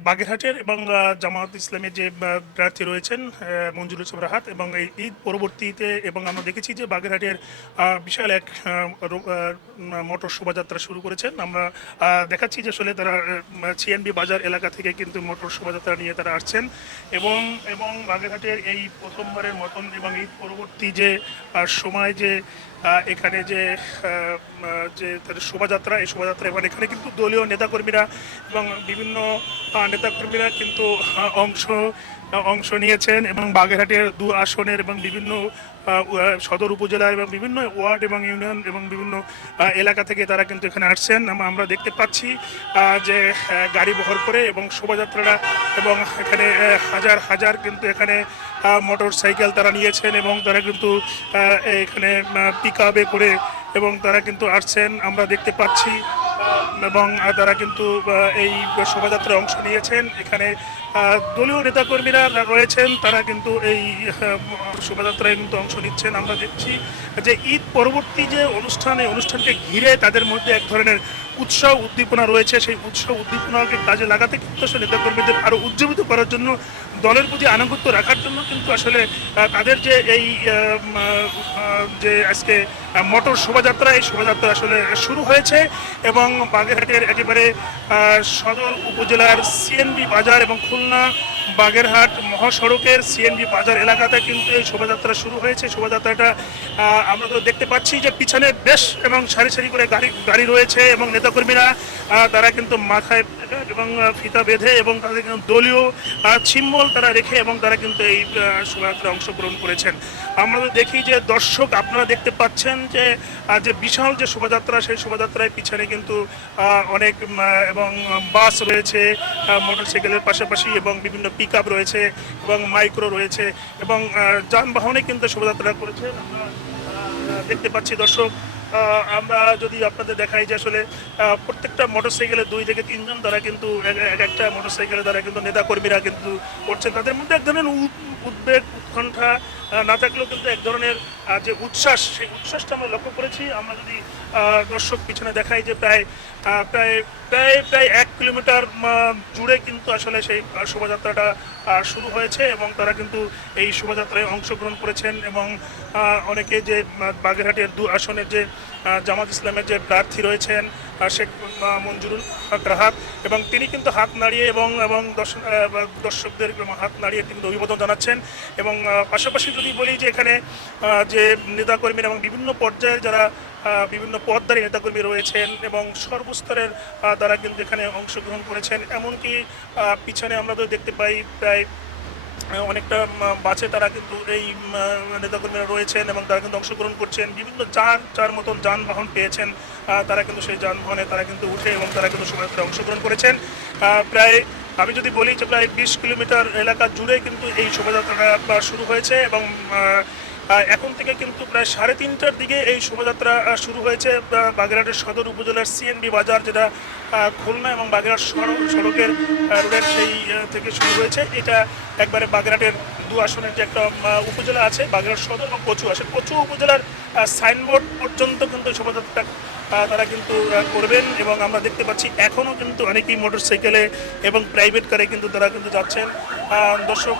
বাগেরহাটের এবং আহ, জামায়াত ইসলামের যে প্রার্থী রয়েছেন মঞ্জুর ইসলাম রাহাত এবং এই ঈদ পরবর্তীতে এবং আমরা দেখেছি যে বাগেরহাটের বিশাল এক মোটর শোভাযাত্রা শুরু করেছেন। আমরা দেখাচ্ছি যে আসলে তারা সিএনবি বাজার এলাকা থেকে কিন্তু মোটর শোভাযাত্রা নিয়ে তারা আসছেন এবং এবং বাগেরহাটের এই প্রথমবারের মতন এবং ঈদ পরবর্তী যে সময় যে এখানে যে যে তাদের শোভাযাত্রা, এই শোভাযাত্রা এবং এখানে কিন্তু দলীয় নেতাকর্মীরা এবং বিভিন্ন নেতাকর্মীরা কিন্তু অংশ অংশ নিয়েছেন এবং বাগেরহাটের দু আসনের এবং বিভিন্ন সদর উপজেলা এবং বিভিন্ন ওয়ার্ড এবং ইউনিয়ন এবং বিভিন্ন এলাকা থেকে তারা কিন্তু এখানে আসছেন। আমরা দেখতে পাচ্ছি যে গাড়ি বহর করে এবং শোভাযাত্রারা এবং এখানে হাজার হাজার কিন্তু এখানে মোটর সাইকেল তারা নিয়েছেন এবং তারা কিন্তু এখানে পিক করে এবং তারা কিন্তু আসছেন। আমরা দেখতে পাচ্ছি এবং তারা কিন্তু এই শোভাযাত্রায় অংশ নিয়েছেন। এখানে দলীয় নেতাকর্মীরা রয়েছেন। তারা কিন্তু এই শোভাযাত্রায় কিন্তু অংশ নিচ্ছেন। আমরা দেখছি যে ঈদ পরবর্তী যে অনুষ্ঠান এই অনুষ্ঠানকে ঘিরে তাদের মধ্যে এক ধরনের উৎসাহ, উদ্দীপনা রয়েছে। সেই উৎসাহ, উদ্দীপনাকে কাজে লাগাতে কিন্তু আসলে নেতাকর্মীদের আরও উজ্জীবিত করার জন্য, দলের প্রতি আনুগত্য রাখার জন্য কিন্তু আসলে তাদের যে এই যে আজকে মোটর শোভাযাত্রা, এই শোভাযাত্রা আসলে শুরু হয়েছে এবং বাগেরহাটের একেবারে সদর উপজেলার সিএনবি বাজার এবং খুলনা বাগেরহাট মহাসড়কের সিএনবি বাজার এলাকাতে কিন্তু এই শোভাযাত্রা শুরু হয়েছে। শোভাযাত্রাটা আমরা তো দেখতে পাচ্ছি যে পিছনে বেশ এবং সারি সারি করে গাড়ি গাড়ি রয়েছে এবং নেতাকর্মীরা তারা কিন্তু মাথায় এবং ফিতা বেঁধে এবং তাদের দলীয় ছিম্বল তারা রেখে এবং তারা কিন্তু এই শোভাযাত্রায় অংশগ্রহণ করেছেন। আমরা তো দেখি যে দর্শক, আপনারা দেখতে পাচ্ছেন যে যে বিশাল যে শোভাযাত্রা, সেই শোভাযাত্রায় পিছনে কিন্তু অনেক এবং বাস রয়েছে মোটরসাইকেলের পাশাপাশি এবং বিভিন্ন পিক রয়েছে এবং মাইক্রো রয়েছে এবং যানবাহনে কিন্তু শোভাযাত্রা করেছে। দেখতে পাচ্ছি দর্শক আমরা যদি আপনাদের দেখাই যে আসলে প্রত্যেকটা মোটরসাইকেলে দুই থেকে তিনজন দ্বারা কিন্তু, এক- এক একটা মোটরসাইকেলের দ্বারা কিন্তু নেতাকর্মীরা কিন্তু করছেন। তাদের মধ্যে এক ধরনের উদ্বেগ, উৎকণ্ঠা না থাকলেও কিন্তু এক ধরনের যে উচ্ছ্বাস, সেই উচ্ছ্বাসটা আমরা লক্ষ্য করেছি। আমরা যদি দর্শক পিছনে দেখাই যে প্রায় প্রায় প্রায় প্রায় এক কিলোমিটার জুড়ে কিন্তু আসলে সেই শোভাযাত্রাটা শুরু হয়েছে এবং তারা কিন্তু এই শোভাযাত্রায় অংশগ্রহণ করেছেন এবং অনেকে যে, বাগেরহাটের দু আসনের যে জামাত ইসলামের যে প্রার্থী রয়েছেন শেখ মঞ্জুরুল হক রাহাত, এবং তিনি কিন্তু হাত নাড়িয়ে এবং এবং দর্শক দর্শকদের হাত নাড়িয়ে কিন্তু অভিবাদন জানাচ্ছেন। এবং পাশাপাশি যদি বলি যে এখানে যে নেতাকর্মীরা এবং বিভিন্ন পর্যায়ের যারা বিভিন্ন পদধারী নেতাকর্মী রয়েছেন এবং সর্বস্তরের তারা কিন্তু এখানে অংশগ্রহণ করেছেন। এমনকি পিছনে আমরা তো দেখতে পাই প্রায় অনেকটা বাসে তারা কিন্তু এই নেতাকর্মীরা রয়েছেন এবং তারা কিন্তু অংশগ্রহণ করছেন, বিভিন্ন চার চার মতন যানবাহন পেয়েছেন তারা কিন্তু সেই যানবাহনে তারা কিন্তু উঠে এবং তারা কিন্তু শোভাযাত্রায় অংশগ্রহণ করেছেন। প্রায়, আমি যদি বলি যে প্রায় বিশ কিলোমিটার এলাকা জুড়ে কিন্তু এই শোভাযাত্রাটা শুরু হয়েছে এবং এখন থেকে কিন্তু প্রায় সাড়ে তিনটার দিকে এই শোভাযাত্রা শুরু হয়েছে বাগেরহাটের সদর উপজেলার সিএনবি বাজার, যেটা খুলনা এবং বাগেরহাট সড়ক সড়কের রোডের সেই থেকে শুরু হয়েছে। এটা একবারে বাগেরহাটের দু আসনের যে একটা উপজেলা আছে, বাগেরহাট সদর এবং কচু আসে কচু উপজেলার সাইনবোর্ড পর্যন্ত কিন্তু শোভাযাত্রা তারা কিন্তু করবেন এবং আমরা দেখতে পাচ্ছি এখনও কিন্তু অনেকেই মোটরসাইকেলে এবং প্রাইভেট কারে কিন্তু তারা কিন্তু যাচ্ছেন। দর্শক